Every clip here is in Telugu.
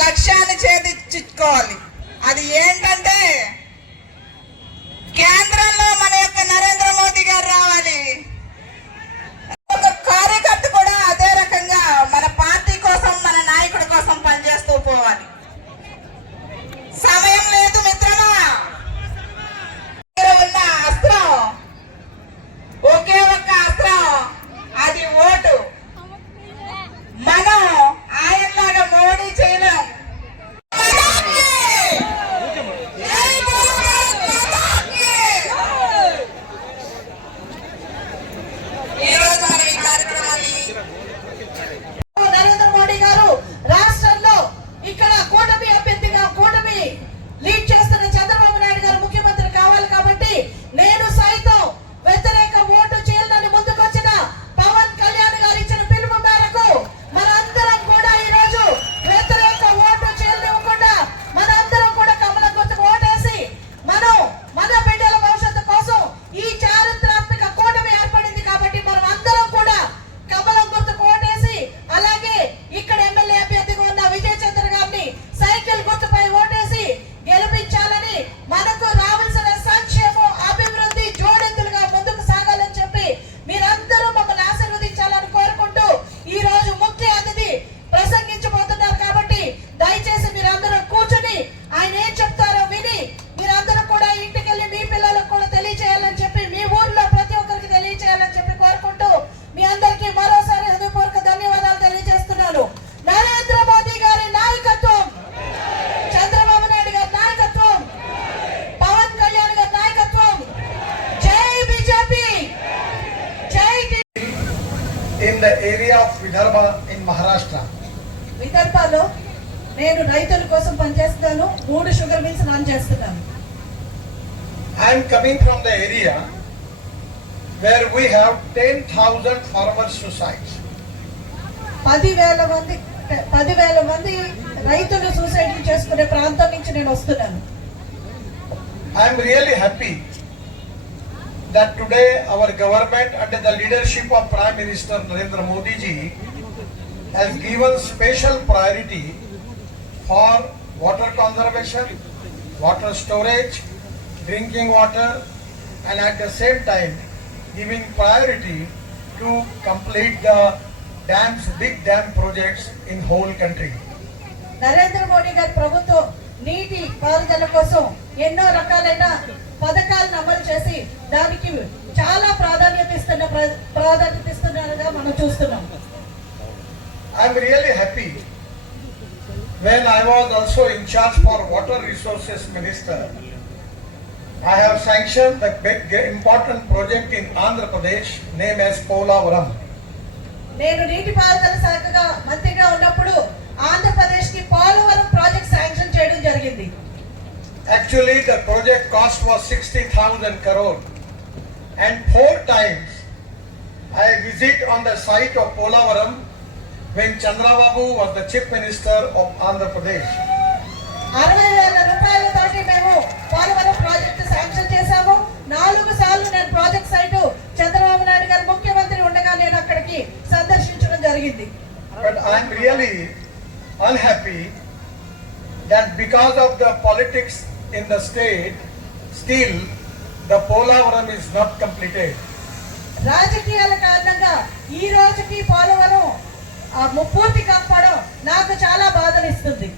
లక్ష్యాన్ని ఛేదించుకోవాలి. అది ఏంటంటే కేంద్రంలో మన యొక్క నరేంద్ర మోదీ గారు రావాలి. ఒక కార్యకర్త కూడా అదే రకంగా మన పార్టీ కోసం, మన నాయకుడి కోసం పనిచేస్తూ పోవాలి. సమయం లేదు మిత్రమా. ఉన్న అస్త్రం ఒకే ఒక్క అస్త్రం, అది ఓటు. మనం ఆయనలాగా మోడీ చేయలేం. నరేంద్ర మోడీ గారు రాష్ట్రంలో ఇక్కడ కూటమి అభ్యర్థిగా కూటమి లీడ్ చేస్తున్న చంద్రబాబు నాయుడు గారు ముఖ్యమంత్రి కావాలి కాబట్టి నేను సైతం వ్యతిరేక ఓటు చేయాలని ముందుకొచ్చిన పవన్ కళ్యాణ్ గారు ఇచ్చిన పిలుపు మేరకు మనందరం కూడా ఈ రోజు వ్యతిరేక ఓటు చేయనివ్వకుండా మనందరం కూడా కమలం గుర్తుకు ఓటేసి మనం మన బిడ్డల భవిష్యత్తు కోసం ఈ చారిత్రాత్మక కూటమి ఏర్పడింది కాబట్టి మనం అందరం కూడా కమలం గుర్తుకు ఓటేసి, అలాగే ఇక్కడ ఎమ్మెల్యే అభ్యర్థిగా ఉన్న విజయ్ చంద్ర గారిని సైకిల్ గుర్తుపై ఓటేసి గెలిపించాలని, మనకు రావాల్సిన సంక్షేమం అభివృద్ధి జోడెద్దులుగా ముందుకు సాగాలని చెప్పి మీరందరూ మమ్మల్ని ఆశీర్వదించాలని కోరుకుంటూ ఈ రోజు ముఖ్య అతిథి ప్రసంగించబోతున్నారు కాబట్టి దయచేసి మీరందరూ కూర్చుని ఆయన ఏం చెప్తారో విని మీరందరూ కూడా ఇంటికెళ్ళి మీ పిల్లలకు కూడా తెలియజేయాలని చెప్పి, మీ ఊర్లో ప్రతి ఒక్కరికి తెలియజేయాలని చెప్పి కోరుకుంటూ మీ అందరికీ మరోసారి హృదయపూర్వక ధన్యవాదాలు తెలియజేస్తున్నాను. నరేంద్ర మోదీ గారి నాయకత్వం, చంద్రబాబు నాయుడు గారి నాయకత్వం, పవన్ కళ్యాణ్ గారి నాయకత్వం. జై బీజేపీ, జై. In the area of Vidarbha in Maharashtra. విదర్భలో నేను రైతుల కోసం పనిచేస్తున్నాను. 3 షుగర్ మిల్స్ రన్ చేస్తున్నాను. I am coming from the area where we have 10,000 farmers suicides. 10,000 మంది రైతులు సూసైడ్ చేసుకునే ప్రాంతం నుంచి నేను వస్తున్నాను. I am really happy that today our government under the leadership of Prime Minister Narendra Modi ji has given special priority for water conservation, water storage, drinking water, and at the same time giving priority to complete the dams, big dam projects in whole country. Narendra Modi గారి ప్రభుత్వం నీటి పారుదల కోసం ఎన్నో రకాలైన పథకాలను అమలు చేసి దానికి చాలా ప్రాధాన్యత ఇస్తున్నారుగా మనం చూస్తున్నాం. I am really happy when I was also in charge for water resources minister. I have sanctioned the big important project in Andhra Pradesh named as Polavaram. నేను నీటిపారుదల శాఖగా మంత్రిగా ఉన్నప్పుడు ఆంధ్రప్రదేశ్ కి పోలవరం ప్రాజెక్ట్ శాంక్షన్ చేయడం జరిగింది. Actually the project cost was 60,000 crore and 4 times I visit on the site of Polavaram when Chandrababu was the chief minister of Andhra Pradesh. 60,000 రూపాయలతోటి మేము పోలవరం ప్రాజెక్ట్ శాంక్షన్ చేశాము. 4 సార్లు నేను ప్రాజెక్ట్ సైట్ చంద్రబాబు నాయుడు గారు ముఖ్యమంత్రి ఉండగా నేను అక్కడికి సందర్శించడం జరిగింది. But I am really unhappy that because of the politics in the state, still the Polavaram is not completed. రాజకీయాల కారణంగా ఈ రోజుకి పోలవరం పూర్తి కాకపోవడం నాకు చాలా బాధనిస్తుంది.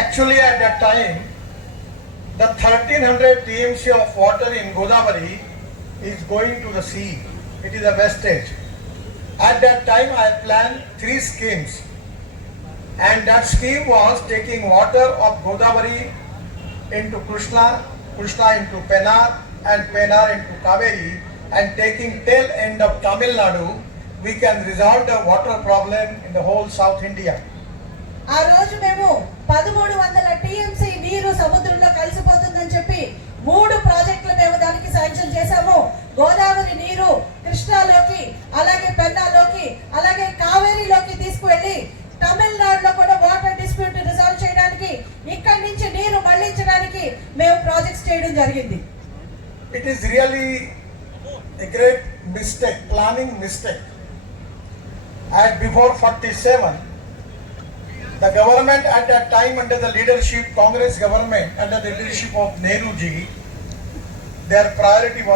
Actually at that time the 1300 TMC of water in Godavari is going to the sea. It is a wastage. At that time I planned 3 schemes and that scheme was taking water of Godavari into Krishna into Pennar and Pennar into Kaveri and taking tail end of Tamil Nadu, we can resolve the water problem in the whole South India. ఆ రోజు మేము 1300 టీఎంసీ నీరు సముద్రంలో కలిసిపోతుందని చెప్పి 3 ప్రాజెక్టులు మేము దానికి శాంక్షన్ చేశాము. గోదావరి నీరు కృష్ణాలోకి, అలాగే పెన్నాలోకి, అలాగే కావేరీలోకి తీసుకువెళ్ళి తమిళనాడులో కూడా వాటర్ డిస్ప్యూట్ రిజాల్వ్ చేయడానికి, ఇక్కడి నుంచి నీరు మళ్లించడానికి మేము ప్రాజెక్ట్స్ చేయడం జరిగింది. It is really a great mistake, planning mistake. At before 47, The government at that time under the leadership, Congress government under the leadership of Nehru ji, their priority was